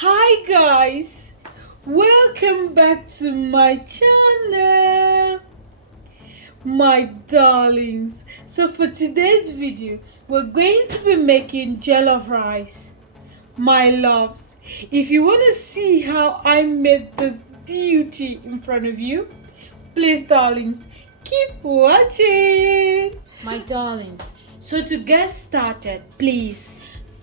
Hi guys, welcome back to my channel, my darlings. So for today's video, we're going to be making jollof rice, my loves. If you want to see how I made this beauty in front of you, please darlings, keep watching. My darlings, so to get started, please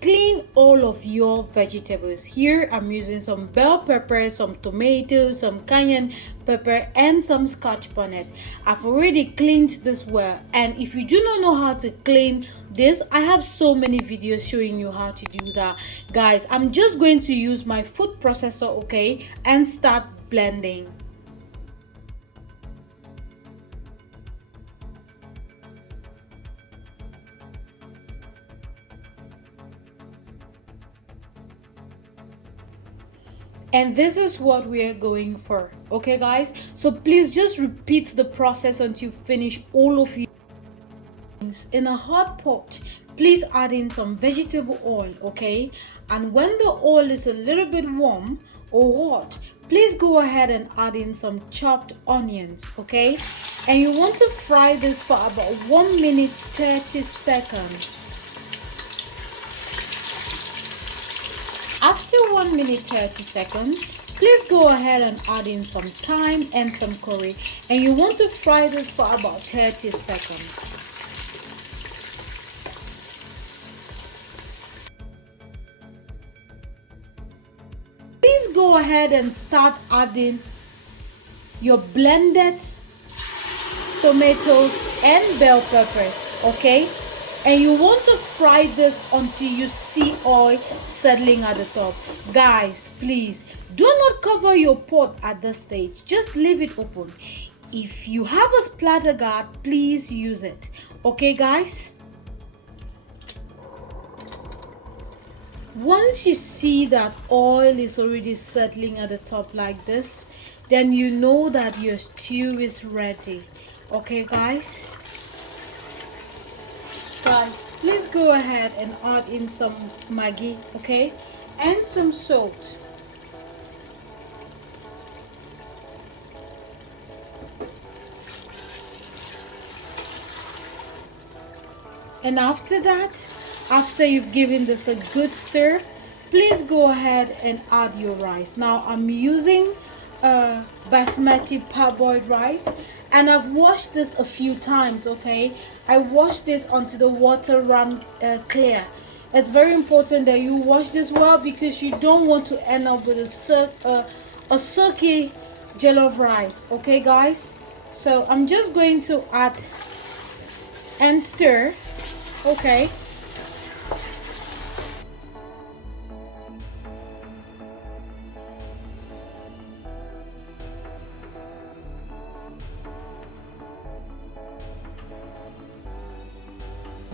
clean all of your vegetables. Here I'm using some bell pepper, some tomatoes, some cayenne pepper, and some Scotch bonnet. I've already cleaned this well, and if you do not know how to clean this, I have so many videos showing you how to do that. Guys, I'm just going to use my food processor, okay, and start blending. And this is what we are going for, okay guys? So please just repeat the process until you finish all of your things. In a hot pot, please add in some vegetable oil, okay? And when the oil is a little bit warm or hot, please go ahead and add in some chopped onions, okay? And you want to fry this for about 1 minute 30 seconds. After 1 minute 30 seconds, please go ahead and add in some thyme and some curry, and you want to fry this for about 30 seconds. Please go ahead and start adding your blended tomatoes and bell peppers, okay? And you want to fry this until you see oil settling at the top. Guys, please do not cover your pot at this stage. Just leave it open. If you have a splatter guard, please use it. Okay, guys? Once you see that oil is already settling at the top like this, then you know that your stew is ready. Okay, guys? Guys, please go ahead and add in some Maggi, okay, and some salt. And after that, after you've given this a good stir, please go ahead and add your rice. Now I'm using Basmati parboiled rice, and I've washed this a few times, okay? I washed this until the water ran clear. It's very important that you wash this well, because you don't want to end up with a soaky jollof rice, okay guys? So I'm just going to add and stir, okay?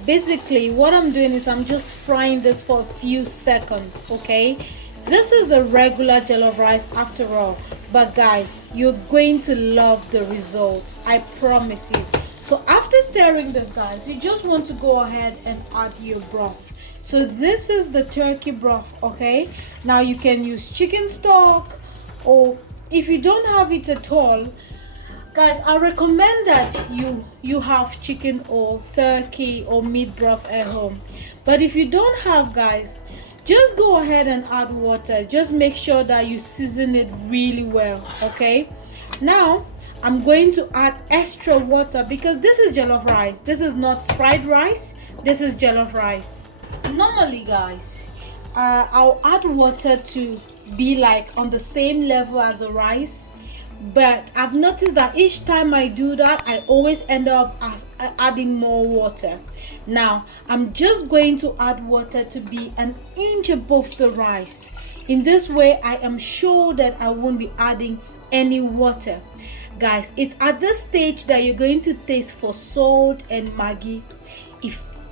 Basically what I'm doing is I'm just frying this for a few seconds, okay? This is the regular jollof rice after all, but guys, you're going to love the result, I promise you. So after stirring this, guys, you just want to go ahead and add your broth. So this is the turkey broth, okay? Now you can use chicken stock, or if you don't have it at all, guys, I recommend that you have chicken or turkey or meat broth at home. But if you don't have, guys, just go ahead and add water. Just make sure that you season it really well, okay? Now I'm going to add extra water, because this is jollof rice. This is not fried rice, this is jollof rice. Normally, guys, I'll add water to be like on the same level as the rice, but I've noticed that each time I do that, I always end up adding more water. Now I'm just going to add water to be an inch above the rice. In this way, I am sure that I won't be adding any water. Guys, it's at this stage that you're going to taste for salt and Maggi.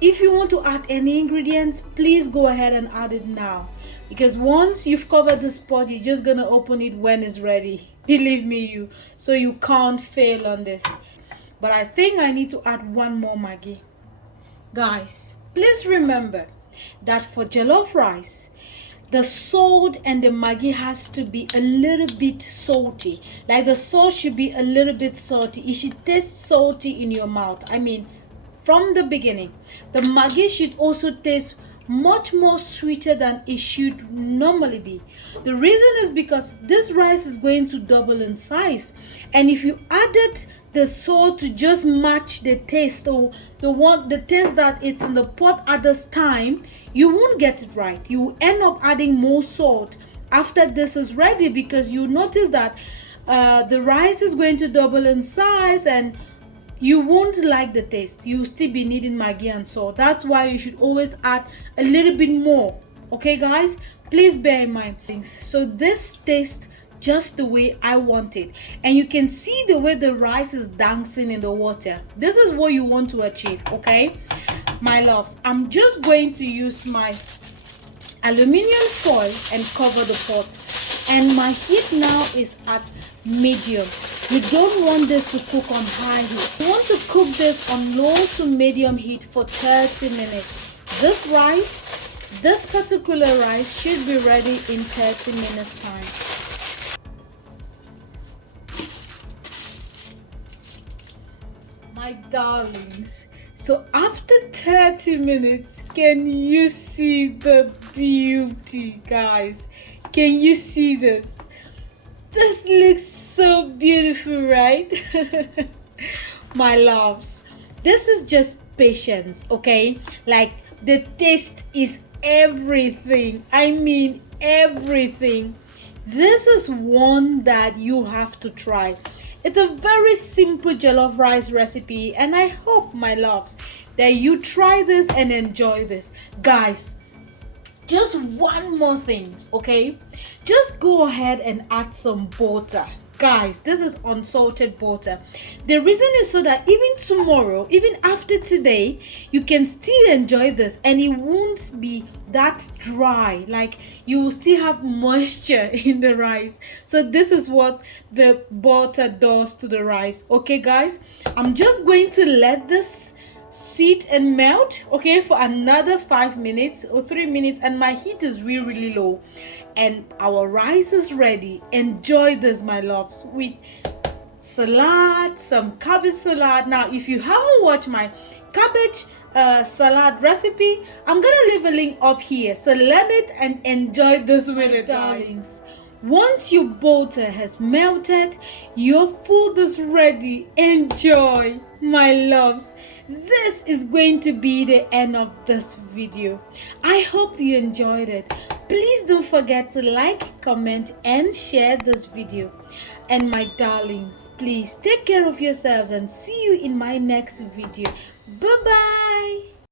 If you want to add any ingredients, please go ahead and add it now, because once you've covered this pot, you're just gonna open it when it's ready. Believe me, so you can't fail on this. But I think I need to add one more Maggi. Guys, please remember that for jollof rice, the salt and the Maggi has to be a little bit salty. Like the salt should be a little bit salty. It should taste salty in your mouth. I mean, from the beginning. The Maggi should also taste much more sweeter than it should normally be. The reason is because this rice is going to double in size, and if you added the salt to just match the taste, or the taste that it's in the pot at this time, you won't get it right. You will end up adding more salt after this is ready, because you notice that the rice is going to double in size and you won't like the taste. You'll still be needing Maggi and salt. That's why you should always add a little bit more. Okay guys, please bear in mind. So this tastes just the way I want it, and you can see the way the rice is dancing in the water. This is what you want to achieve. Okay my loves, I'm just going to use my aluminum foil and cover the pot, and my heat now is at medium. You don't want this to cook on high heat. You want to cook this on low to medium heat for 30 minutes. This particular rice should be ready in 30 minutes time. My darlings, so after 30 minutes, can you see the beauty, guys? Can you see this? This looks so beautiful, right? My loves, this is just patience, okay? Like, the taste is everything. I mean everything. This is one that you have to try. It's a very simple jollof rice recipe, and I hope, my loves, that you try this and enjoy this. Guys, just one more thing, okay? Just go ahead and add some butter. Guys, this is unsalted butter. The reason is so that even tomorrow, even after today, you can still enjoy this and it won't be that dry. Like, you will still have moisture in the rice. So this is what the butter does to the rice. Okay guys, I'm just going to let this sit and melt, okay, for another 5 minutes or 3 minutes, and my heat is really low, and our rice is ready. Enjoy this, my loves, with salad, some cabbage salad. Now, if you haven't watched my cabbage salad recipe, I'm gonna leave a link up here, so learn it and enjoy this with it, darlings. Once your butter has melted, your food is ready. Enjoy, my loves. This is going to be the end of this video. I hope you enjoyed it. Please don't forget to like, comment, and share this video. And my darlings, please take care of yourselves and see you in my next video. Bye bye.